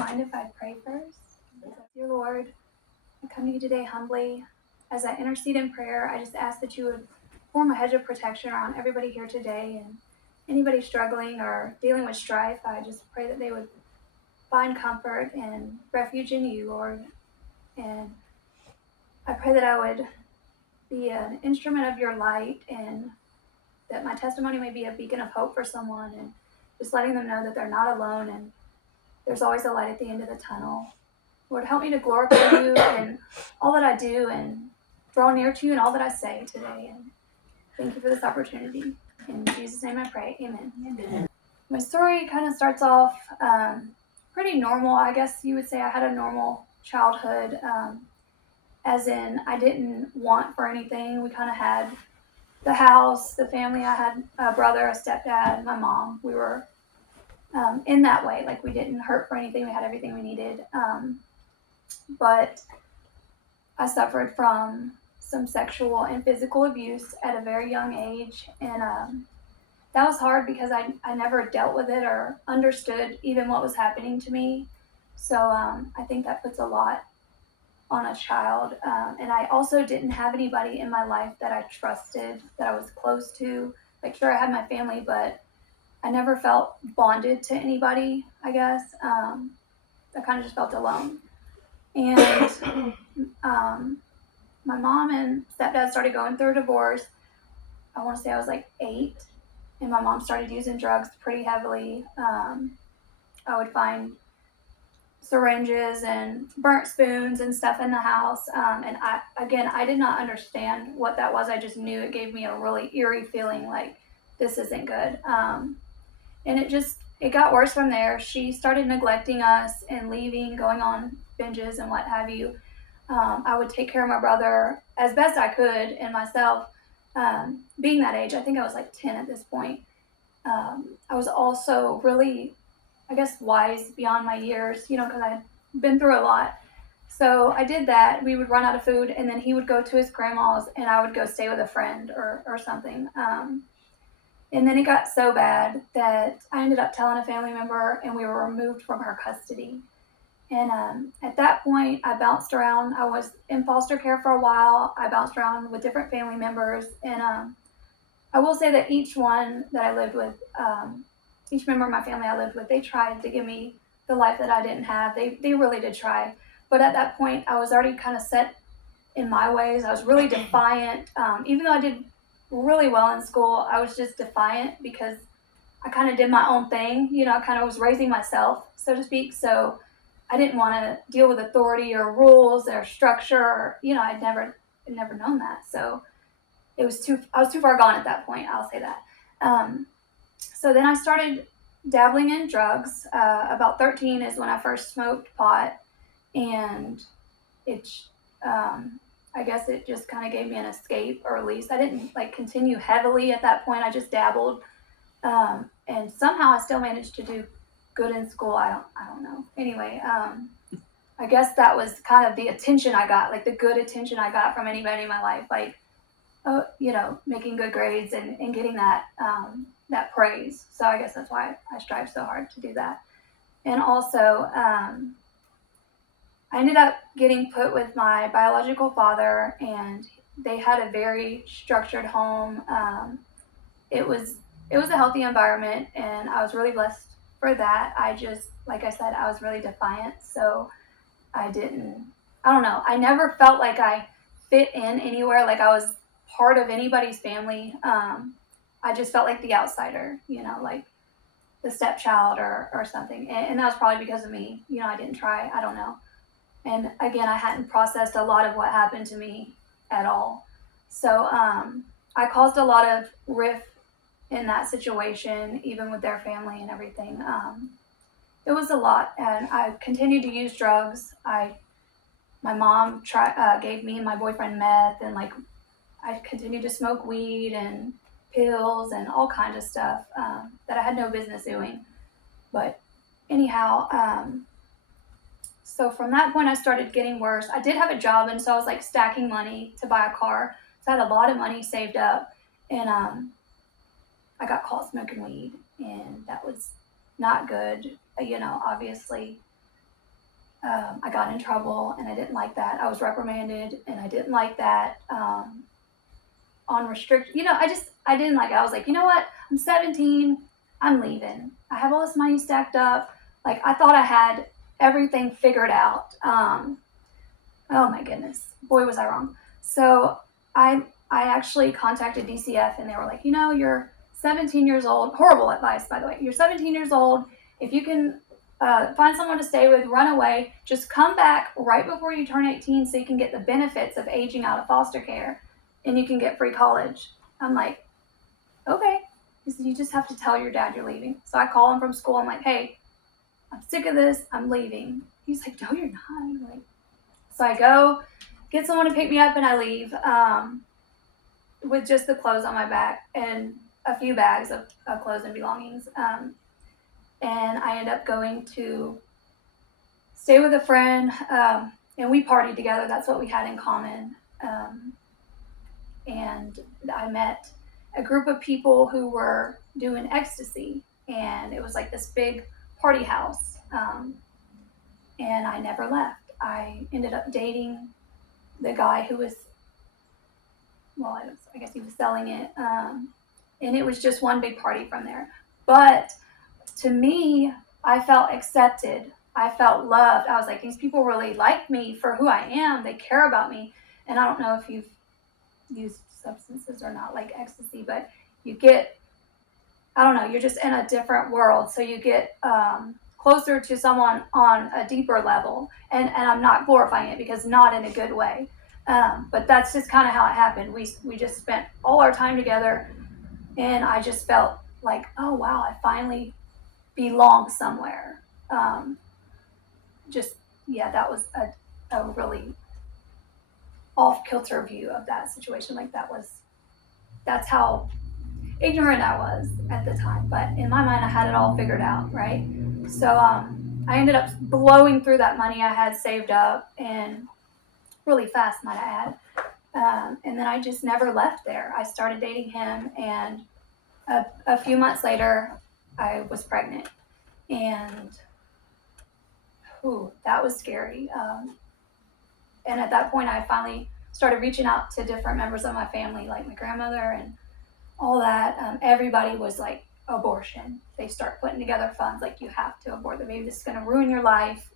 mind if I pray first? Dear Lord, I come to you today humbly. As I intercede in prayer, I just ask that you would form a hedge of protection around everybody here today, and anybody struggling or dealing with strife. I just pray that they would find comfort and refuge in you, Lord. And I pray that I would be an instrument of your light, and that my testimony may be a beacon of hope for someone, and just letting them know that they're not alone and there's always a light at the end of the tunnel. Lord, help me to glorify you in all that I do and draw near to you in all that I say today. And thank you for this opportunity. In Jesus' name I pray. Amen. Amen. My story kind of starts off pretty normal. I guess you would say I had a normal childhood, as in I didn't want for anything. We kind of had the house, the family. I had a brother, a stepdad, my mom. We were in that way. Like, we didn't hurt for anything. We had everything we needed. But I suffered from some sexual and physical abuse at a very young age, and that was hard because I never dealt with it or understood even what was happening to me. So I think that puts a lot on a child, and I also didn't have anybody in my life that I trusted, that I was close to. Like, sure, I had my family, but I never felt bonded to anybody, I guess. I kind of just felt alone. And my mom and stepdad started going through a divorce. I want to say I was like 8, and my mom started using drugs pretty heavily. I would find syringes and burnt spoons and stuff in the house. And I did not understand what that was. I just knew it gave me a really eerie feeling, like, this isn't good. And it got worse from there. She started neglecting us and leaving, going on binges and what have you. I would take care of my brother as best I could and myself. Being that age, I think I was like 10 at this point. I was also really, I guess, wise beyond my years, because I had been through a lot. So I did that. We would run out of food, and then he would go to his grandma's, and I would go stay with a friend or something. And then it got so bad that I ended up telling a family member, and we were removed from her custody. And at that point, I bounced around. I was in foster care for a while. I bounced around with different family members. And I will say that each one that I lived with, each member of my family I lived with, they tried to give me the life that I didn't have. They really did try. But at that point, I was already kind of set in my ways. I was really defiant. Even though I did really well in school, I was just defiant because I kind of did my own thing. I kind of was raising myself, so to speak. So I didn't want to deal with authority or rules or structure. Or, I'd never known that. So I was too far gone at that point. I'll say that. So then I started dabbling in drugs. About 13 is when I first smoked pot, and I guess it just kind of gave me an escape or release. I didn't continue heavily at that point. I just dabbled, and somehow I still managed to do good in school. I don't know. Anyway, I guess that was kind of the attention I got, like the good attention I got from anybody in my life, making good grades and getting that praise. So I guess that's why I strive so hard to do that. And also, I ended up getting put with my biological father, and they had a very structured home. It was a healthy environment, and I was really blessed for that. I just, like I said, I was really defiant, so I don't know. I never felt like I fit in anywhere, like I was part of anybody's family. I just felt like the outsider, like the stepchild or something. And that was probably because of me. I didn't try. I don't know. And again, I hadn't processed a lot of what happened to me at all. So I caused a lot of rift in that situation, even with their family and everything. It was a lot, and I continued to use drugs. My mom gave me and my boyfriend meth, and I continued to smoke weed and pills and all kinds of stuff that I had no business doing. But anyhow, so from that point, I started getting worse. I did have a job, and so I was stacking money to buy a car. So I had a lot of money saved up, and I got caught smoking weed, and that was not good. Obviously, I got in trouble, and I didn't like that. I was reprimanded, and I didn't like that. On restrict, I didn't like it. I was like, you know what? I'm 17. I'm leaving. I have all this money stacked up. Like, I thought I had everything figured out. Oh my goodness, boy was I wrong. So I actually contacted DCF, and they were like, you're 17 years old. Horrible advice, by the way. You're 17 years old. If you can find someone to stay with, run away. Just come back right before you turn 18 so you can get the benefits of aging out of foster care, and you can get free college. I'm like, okay. He said, you just have to tell your dad you're leaving. So I call him from school. I'm like, hey, I'm sick of this. I'm leaving. He's like, no, you're not. I'm like, so I go get someone to pick me up, and I leave with just the clothes on my back and a few bags of clothes and belongings. And I end up going to stay with a friend, and we partied together. That's what we had in common. And I met a group of people who were doing ecstasy, and it was like this big party house. And I never left. I ended up dating the guy who was, I guess he was selling it. And it was just one big party from there. But to me, I felt accepted. I felt loved. I was like, these people really like me for who I am. They care about me. And I don't know if you've used substances or not, like ecstasy, but you get, I don't know, you're just in a different world. So you get closer to someone on a deeper level. And I'm not glorifying it, because not in a good way. But that's just kind of how it happened. We just spent all our time together, and I just felt like, oh wow, I finally belong somewhere. That was a really off-kilter view of that situation. Like, that's how ignorant I was at the time. But in my mind, I had it all figured out, right? So I ended up blowing through that money I had saved up, and really fast, might I add. And then I just never left there. I started dating him, and a few months later, I was pregnant. And that was scary. And at that point, I finally started reaching out to different members of my family, like my grandmother and all that. Everybody was like, abortion. They start putting together funds, like, you have to abort the baby. This is going to ruin your life,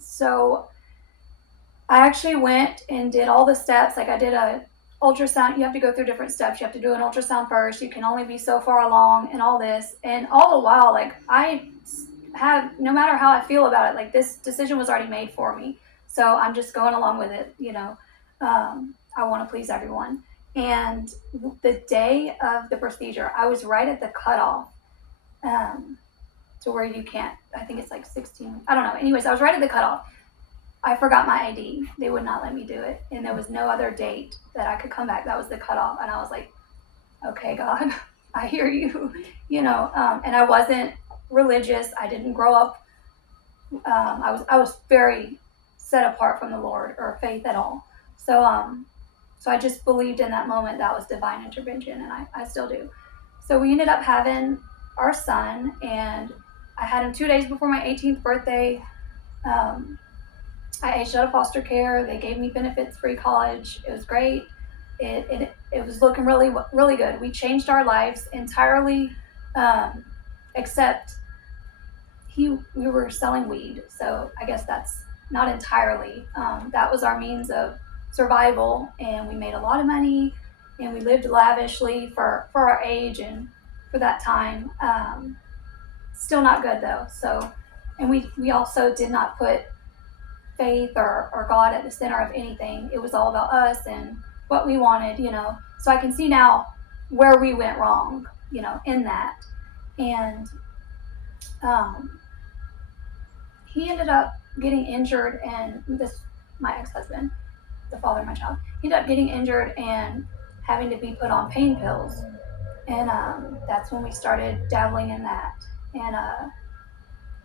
So I actually went and did all the steps. Like, I did a ultrasound. You have to go through different steps. You have to do an ultrasound first. You can only be so far along, and all this. And all the while, like, I have, no matter how I feel about it, like, this decision was already made for me. So I'm just going along with it, I want to please everyone. And the day of the procedure, I was right at the cutoff, to where you can't, I think it's like 16, I don't know. Anyways, I was right at the cutoff. I forgot my ID. They would not let me do it. And there was no other date that I could come back. That was the cutoff. And I was like, okay, God, I hear you, and I wasn't religious. I didn't grow up. I was very set apart from the Lord or faith at all. So I just believed in that moment that was divine intervention, and I still do. So we ended up having our son, and I had him 2 days before my 18th birthday. I aged out of foster care. They gave me benefits, free college. It was great. It was looking really, really good. We changed our lives entirely, except we were selling weed. So I guess that's not entirely. That was our means of survival, and we made a lot of money, and we lived lavishly for our age and for that time. Still not good though. So, and we also did not put faith or God at the center of anything. It was all about us and what we wanted, So I can see now where we went wrong, in that. And he ended up getting injured, and my ex-husband, the father of my child, he ended up getting injured and having to be put on pain pills. And that's when we started dabbling in that. And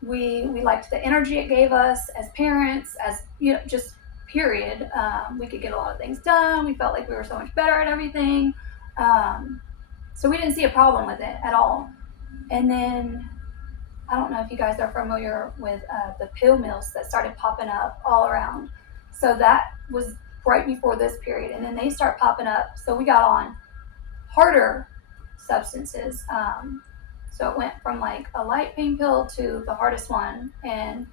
we liked the energy it gave us as parents, as just period. We could get a lot of things done. We felt like we were so much better at everything. So we didn't see a problem with it at all. And then I don't know if you guys are familiar with the pill mills that started popping up all around. So that was right before this period. And then they start popping up. So we got on harder substances. So it went from like a light pain pill to the hardest one. And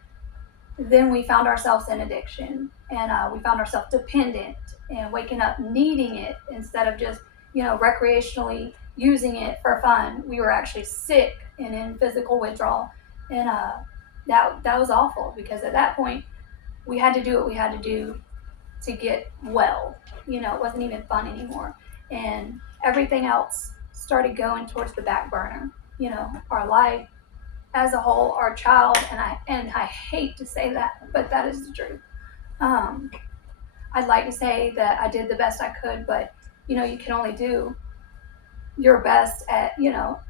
then we found ourselves in addiction, and we found ourselves dependent and waking up needing it instead of just, recreationally using it for fun. We were actually sick and in physical withdrawal. And that was awful, because at that point we had to do what we had to do to get well. It wasn't even fun anymore. And everything else started going towards the back burner. Our life as a whole, our child, and I hate to say that, but that is the truth. Um, I'd like to say that I did the best I could, but you can only do your best at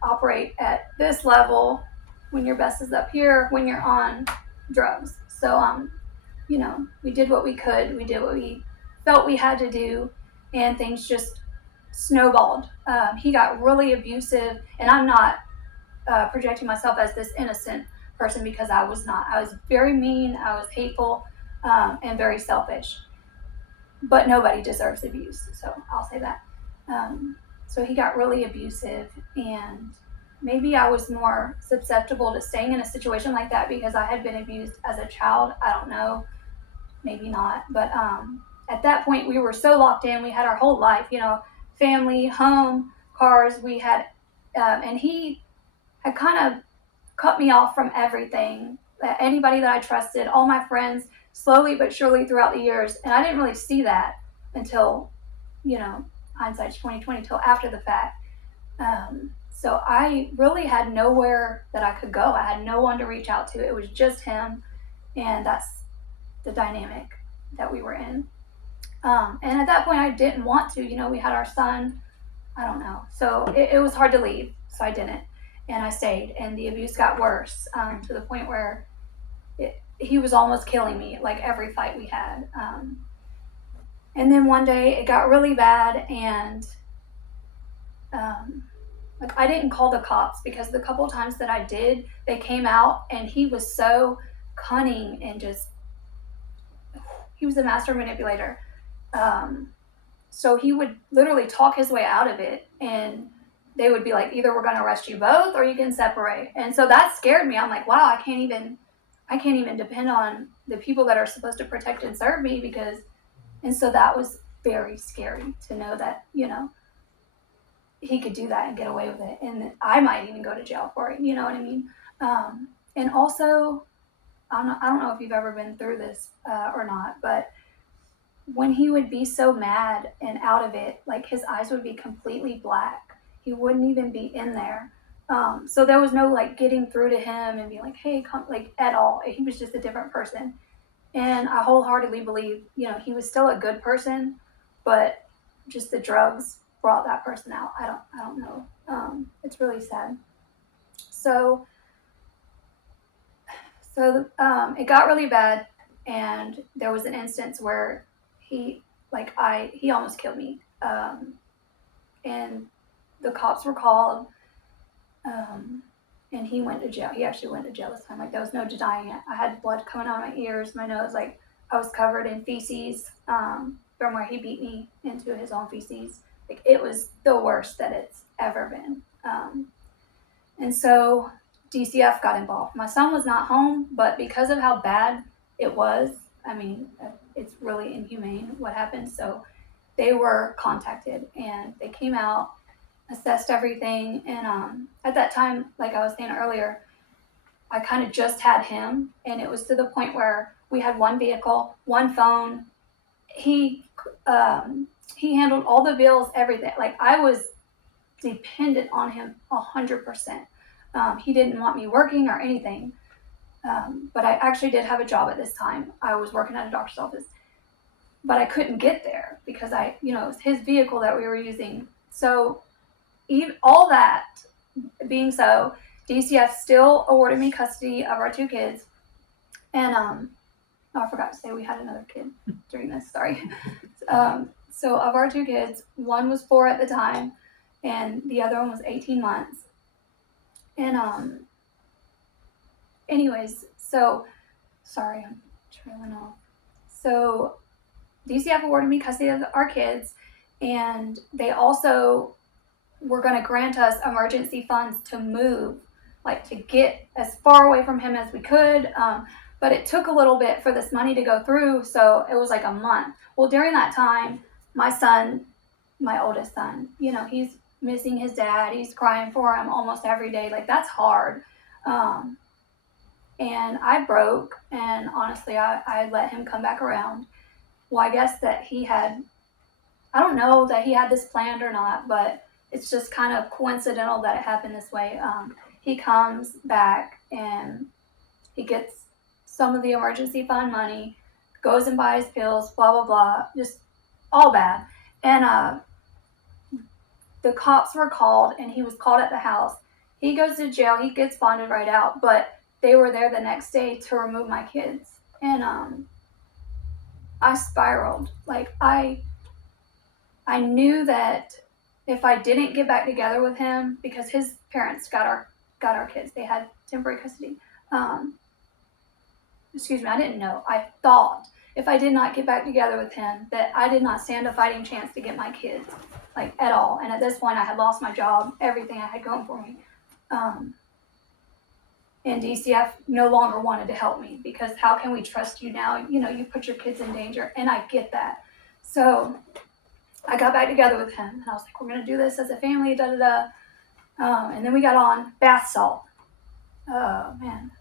operate at this level when your best is up here when you're on drugs. So we did what we could. We did what we felt we had to do, and things just snowballed. He got really abusive, and I'm not projecting myself as this innocent person, because I was not. I was very mean, I was hateful, and very selfish. But nobody deserves abuse, so I'll say that. So he got really abusive, and maybe I was more susceptible to staying in a situation like that because I had been abused as a child. I don't know, maybe not. But at that point, we were so locked in. We had our whole life, family, home, cars. We had, and he had kind of cut me off from everything. Anybody that I trusted, all my friends, slowly but surely throughout the years. And I didn't really see that until, hindsight's 2020, till after the fact. So I really had nowhere that I could go. I had no one to reach out to. It was just him, and that's the dynamic that we were in. And at that point, I didn't want to. We had our son. I don't know. So it was hard to leave, so I didn't. And I stayed, and the abuse got worse, to the point where he was almost killing me, like every fight we had. And then one day it got really bad, and I didn't call the cops, because the couple times that I did, they came out, and he was so cunning and he was a master manipulator. So he would literally talk his way out of it, and they would be like, either we're going to arrest you both or you can separate. And so that scared me. I'm like, wow, I can't even depend on the people that are supposed to protect and serve me, and so that was very scary to know that, he could do that and get away with it. And I might even go to jail for it. You know what I mean? And also, I don't know if you've ever been through this or not, but when he would be so mad and out of it, like his eyes would be completely black. He wouldn't even be in there. So there was no like getting through to him and being like, hey, come, like at all. He was just a different person. And I wholeheartedly believe, he was still a good person, but just the drugs brought that person out. I don't know. It's really sad. So it got really bad, and there was an instance where he almost killed me. And the cops were called, and he went to jail. He actually went to jail this time. Like, there was no denying it. I had blood coming out of my ears, my nose. Like, I was covered in feces from where he beat me into his own feces. Like, it was the worst that it's ever been. And so DCF got involved. My son was not home, but because of how bad it was, I mean, it's really inhumane what happened. So they were contacted, and they came out, assessed everything. And at that time, like I was saying earlier, I kind of just had him, and it was to the point where we had one vehicle, one phone. He handled all the bills, everything. Like, I was dependent on him 100%. He didn't want me working or anything. But I actually did have a job at this time. I was working at a doctor's office, but I couldn't get there because it was his vehicle that we were using. So all that being so, DCF still awarded me custody of our two kids. And I forgot to say we had another kid during this, sorry. So of our two kids, one was 4 at the time, and the other one was 18 months. And anyways, so, sorry, I'm trailing off. So DCF awarded me custody of our kids, and they also were going to grant us emergency funds to move, like to get as far away from him as we could. But it took a little bit for this money to go through, so it was like a month. Well, during that time, my son, my oldest son, he's missing his dad. He's crying for him almost every day. Like, that's hard. And I broke, and honestly, I let him come back around. Well, I guess that I don't know that he had this planned or not, but it's just kind of coincidental that it happened this way. He comes back and he gets some of the emergency fund money, goes and buys pills, blah, blah, blah, just all bad. And the cops were called, and he was called at the house. He goes to jail. He gets bonded right out, but they were there the next day to remove my kids. And I spiraled. Like, I knew that if I didn't get back together with him, because his parents got our kids, they had temporary custody. I didn't know. I thought if I did not get back together with him, that I did not stand a fighting chance to get my kids, like, at all. And at this point, I had lost my job, everything I had going for me. And DCF no longer wanted to help me, because how can we trust you now? You put your kids in danger, and I get that. So I got back together with him, and I was like, we're going to do this as a family, da-da-da. And then we got on bath salt. Oh, man.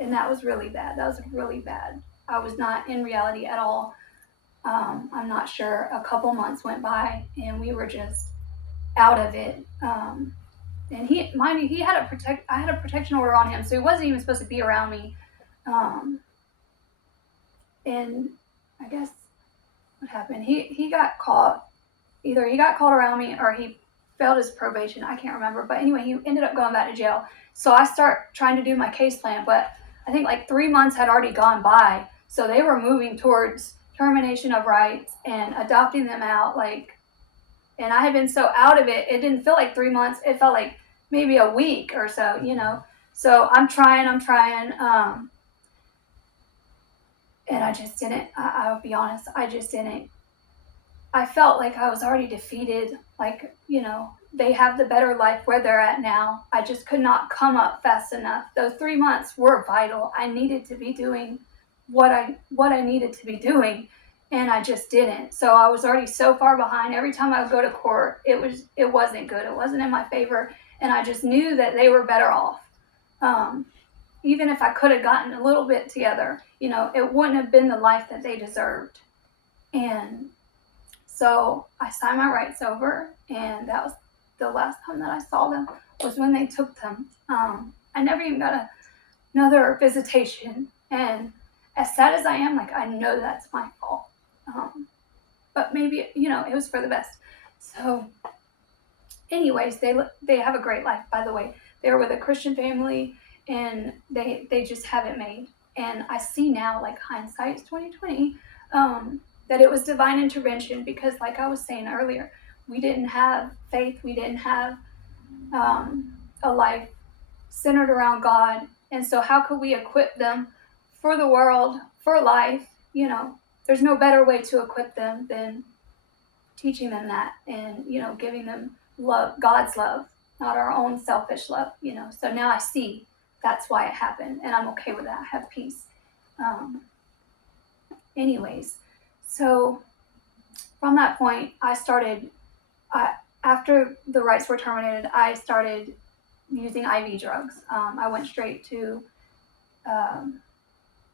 And that was really bad. I was not in reality at all. I'm not sure. A couple months went by, and we were just out of it. And mind you, I had a protection order on him, so he wasn't even supposed to be around me. And I guess what happened? He got caught. Either he got caught around me, or he failed his probation. I can't remember. But anyway, he ended up going back to jail. So I start trying to do my case plan, but I think like 3 months had already gone by. So they were moving towards termination of rights and adopting them out. And I had been so out of it, it didn't feel like 3 months. It felt like maybe a week or so, So I'm trying. And I just didn't, I'll be honest, I just didn't. I felt like I was already defeated. Like, they have the better life where they're at now. I just could not come up fast enough. Those 3 months were vital. I needed to be doing what I needed to be doing, and I just didn't. So I was already so far behind. Every time I would go to court, it wasn't good. It wasn't in my favor, and I just knew that they were better off. Even if I could have gotten a little bit together, it wouldn't have been the life that they deserved. And so I signed my rights over, and that was the last time that I saw them, was when they took them. I never even got another visitation, and as sad as I am, like, I know that's my fault. But maybe, it was for the best. So anyways, they have a great life, by the way. They're with a Christian family, and they just have it made. And I see now, like, hindsight's 2020, that it was divine intervention, because, like I was saying earlier, we didn't have faith. We didn't have a life centered around God. And so how could we equip them for the world, for life? There's no better way to equip them than teaching them that, and, giving them love, God's love, not our own selfish love, So now I see that's why it happened, and I'm okay with that. I have peace. Anyways, so from that point, after the rights were terminated, I started using IV drugs. I went straight to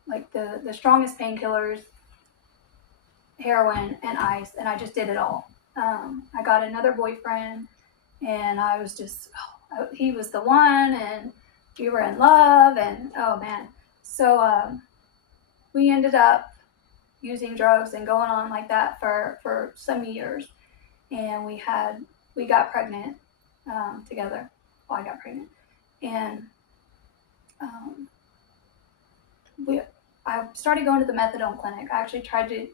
like the strongest painkillers, heroin, and ice, and I just did it all. I got another boyfriend, and I was just, he was the one, and we were in love, and oh man. So we ended up using drugs and going on like that for some years, and we got pregnant together. Well, I got pregnant, and I started going to the methadone clinic. I actually tried,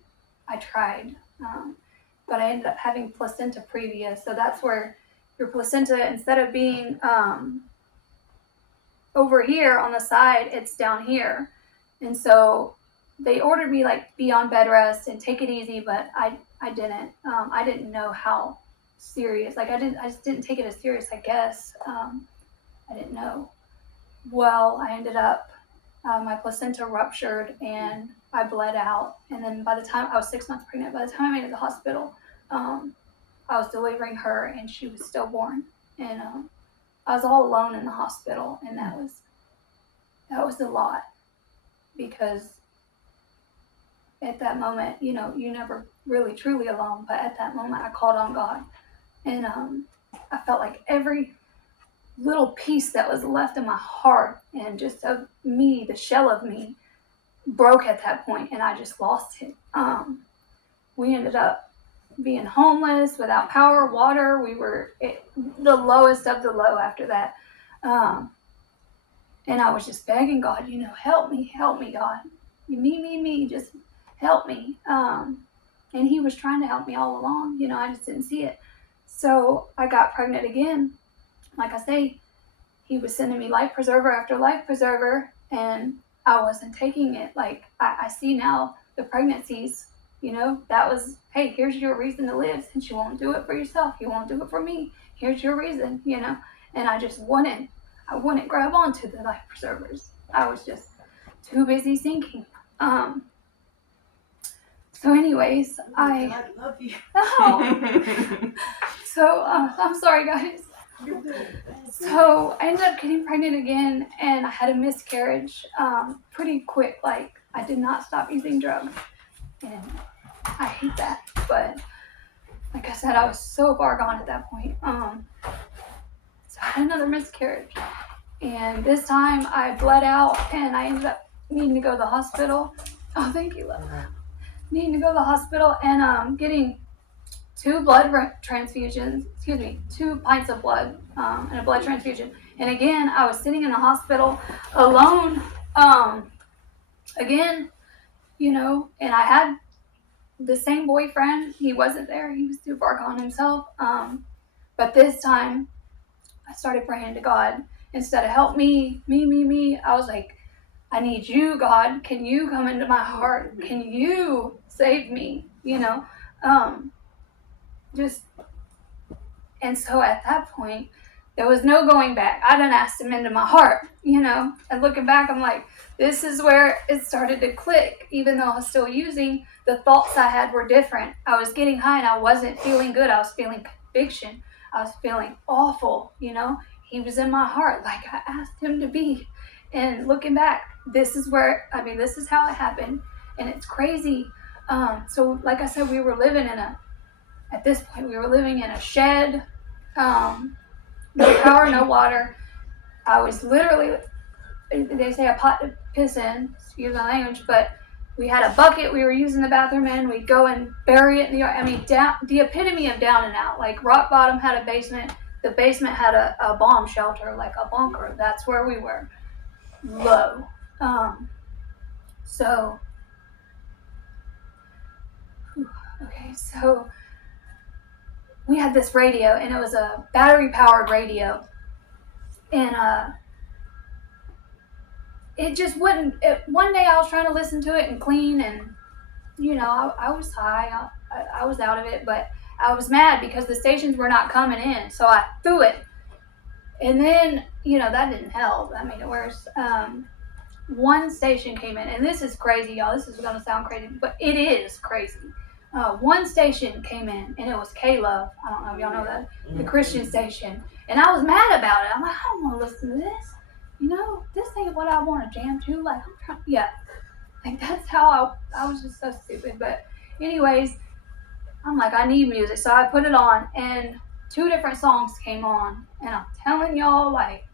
but I ended up having placenta previa. So that's where your placenta, instead of being over here on the side, it's down here. And so they ordered me like be on bed rest and take it easy, but I didn't. I didn't know how serious. Like I just didn't take it as serious, I guess. I didn't know. Well, I ended up, my placenta ruptured and I bled out. And then by the time I was 6 months pregnant, by the time I made it to the hospital, I was delivering her and she was stillborn. And I was all alone in the hospital, and that was a lot, because at that moment, you know, you never really truly alone, but at that moment I called on God, and I felt like every little piece that was left in my heart and just of me, the shell of me, broke at that point, and I just lost it. We ended up being homeless, without power, water. We were the lowest of the low after that. And I was just begging God, you know, help me, God. Me, just help me. And he was trying to help me all along. You know, I just didn't see it. So I got pregnant again. Like I say, he was sending me life preserver after life preserver, and I wasn't taking it. Like, I see now the pregnancies, you know, that was, hey, here's your reason to live. Since you won't do it for yourself, you won't do it for me. Here's your reason, you know. And I wouldn't grab onto the life preservers. I was just too busy sinking. So anyways, I love you. Oh. So I'm sorry, guys. So I ended up getting pregnant again, and I had a miscarriage pretty quick. Like, I did not stop using drugs, and I hate that. But like I said, I was so far gone at that point. So I had another miscarriage, and this time I bled out, and I ended up needing to go to the hospital. Oh, thank you, love. Needing to go to the hospital and getting 2 pints of blood and a blood transfusion. And again, I was sitting in the hospital alone. Again, you know, and I had the same boyfriend. He wasn't there. He was too far gone himself. But this time, I started praying to God. Instead of help me, I was like, I need you, God. Can you come into my heart? Can you save me? You know, and so at that point, there was no going back. I done asked him into my heart, you know, and looking back, I'm like, this is where it started to click. Even though I was still using, the thoughts I had were different. I was getting high and I wasn't feeling good. I was feeling conviction. I was feeling awful, you know. He was in my heart like I asked him to be. And looking back, this is how it happened. And it's crazy. So like I said, at this point, we were living in a shed, no power, no water. I was literally, they say a pot to piss in, excuse my language, but we had a bucket we were using the bathroom in. We'd go and bury it in the yard. I mean, the epitome of down and out. Like, rock bottom had a basement. The basement had a bomb shelter, like a bunker. That's where we were. Low. So we had this radio, and it was a battery-powered radio. And it just wouldn't. One day I was trying to listen to it and clean, and, you know, I was high. I was out of it, but I was mad because the stations were not coming in, so I threw it. And then, you know, that didn't help. That made it worse. One station came in, and this is crazy, y'all. This is going to sound crazy, but it is crazy. One station came in, and it was K-Love. I don't know if y'all know that. The Christian station. And I was mad about it. I'm like, I don't want to listen to this. You know, this ain't what I want to jam to. Like, like, that's how I was just so stupid. But anyways, I'm like, I need music. So I put it on, and 2 different songs came on. And I'm telling y'all, like,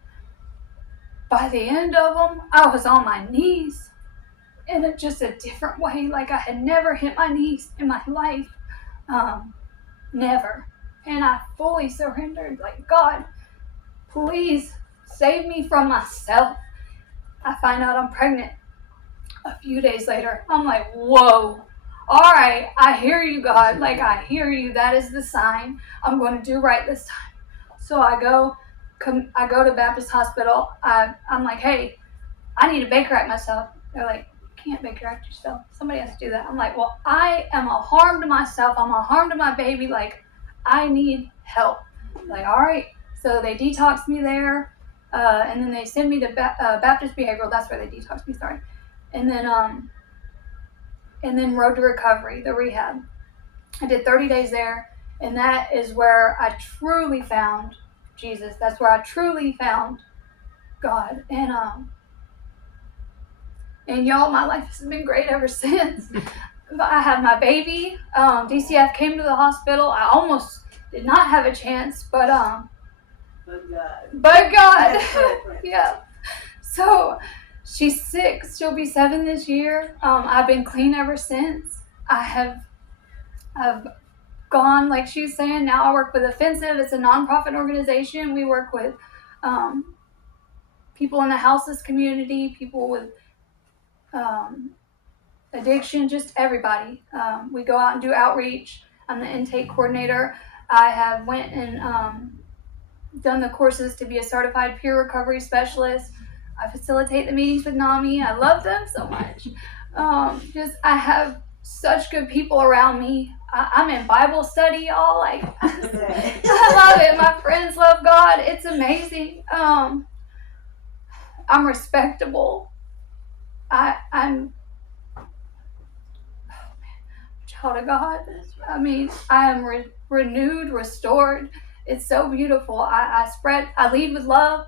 by the end of them, I was on my knees in just a different way. Like, I had never hit my knees in my life. Never. And I fully surrendered. Like, God, please save me from myself. I find out I'm pregnant a few days later. I'm like, whoa. All right, I hear you, God. Like, I hear you. That is the sign. I'm going to do right this time. So I go I go to Baptist Hospital. I'm like, hey, I need to Baker Act myself. They're like, you can't Baker Act yourself. Somebody has to do that. I'm like, well, I am a harm to myself. I'm a harm to my baby. Like, I need help. Like, all right. So they detox me there, and then they send me to Baptist Behavioral. That's where they detox me. Sorry, and then Road to Recovery, the rehab. I did 30 days there, and that is where I truly found Jesus. That's where I truly found God. And y'all, my life has been great ever since. I had my baby. DCF came to the hospital. I almost did not have a chance, but God. Yeah. So she's 6. She'll be 7 this year. I've been clean ever since. I've gone, like she was saying, now I work with Offensive. It's a nonprofit organization. We work with people in the houseless community, people with addiction, just everybody. We go out and do outreach. I'm the intake coordinator. I have went and done the courses to be a certified peer recovery specialist. I facilitate the meetings with NAMI. I love them so much. I have such good people around me. I'm in Bible study, y'all. Like, I love it. My friends love God. It's amazing. I'm respectable. I'm child of God. I mean, I am renewed, restored. It's so beautiful. I lead with love.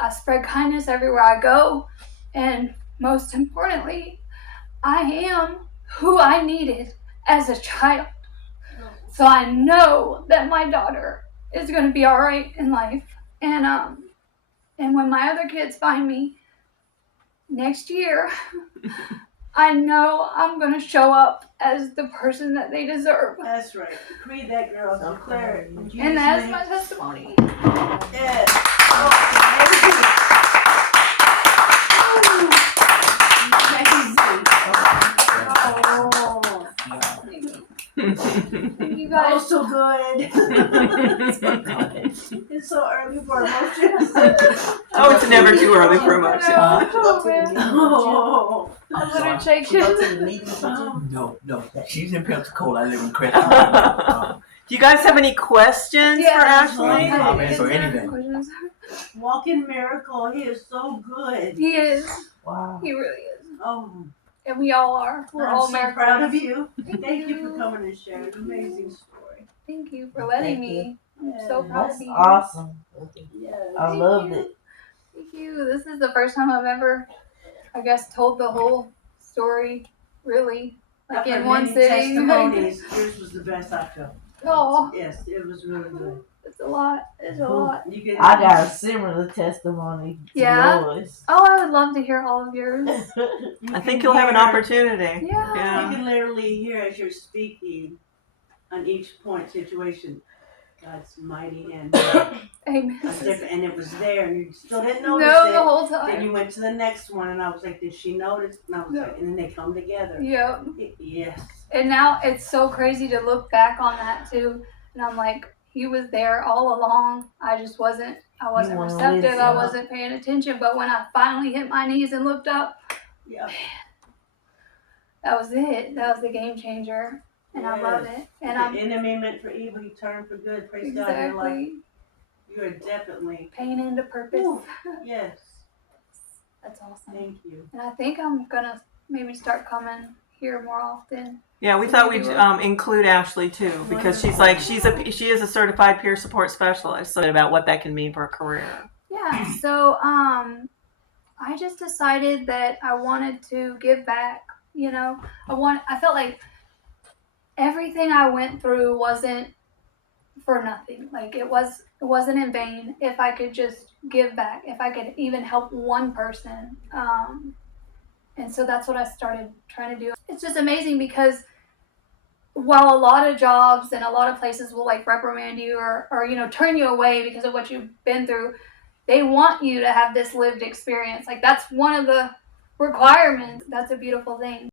I spread kindness everywhere I go. And most importantly, I am who I needed as a child. So I know that my daughter is going to be all right in life. And when my other kids find me next year, I know I'm going to show up as the person that they deserve. That's right. Decree that, girl. Declare it. And that's my testimony. Yes. Thank you guys. Oh, so good. It's so early for emotions. Oh, it's never too early for emotions. I'm gonna shake it. No. She's in Pensacola. I live in Crescent. Do you guys have any questions for Ashley? Comments or anything? Walking miracle. He is so good. He is. Wow. He really is. Oh, And we all are. We're I'm all so miracles. proud of you. Thank you for coming and sharing an amazing story. Thank you for letting me. I'm so proud of you. Awesome. Yes. I loved it. Thank you. This is the first time I've ever, I guess, told the whole story, really. Like After in one many sitting. testimonies, yours was the best I felt. Oh, Yes, it was really good. it's a lot. It's a lot. You can, I got a similar testimony to Yeah? yours. Oh, I would love to hear all of yours. I think you'll have an opportunity. Yeah. You can literally hear as you're speaking on each point situation, God's mighty hand. Amen. That's different, and it was there, and you still didn't No, notice the it. whole Then time. you went to the next one, and I was like, "Did she notice?" And I was No. like, and then they come together. Yeah. Yes. And now it's so crazy to look back on that too. And I'm like, he was there all along. I just wasn't weren't receptive. listening. I wasn't paying attention. But when I finally hit my knees and looked up, Yeah. that was it. That was the game changer. And I love it. And the I'm enemy meant for evil, he turned for good. Praise God. You're like, exactly you are definitely. paying into purpose. Ooh, yes. That's awesome. Thank you. And I think I'm gonna maybe start coming here more often. Yeah, we thought we'd include Ashley too, because she is a certified peer support specialist. So about what that can mean for a career. Yeah. So I just decided that I wanted to give back. You know, I felt like everything I went through wasn't for nothing. Like it wasn't in vain if I could just give back, if I could even help one person. And so that's what I started trying to do. It's just amazing because while a lot of jobs and a lot of places will like reprimand you or you know, turn you away because of what you've been through, they want you to have this lived experience. Like that's one of the requirements. That's a beautiful thing.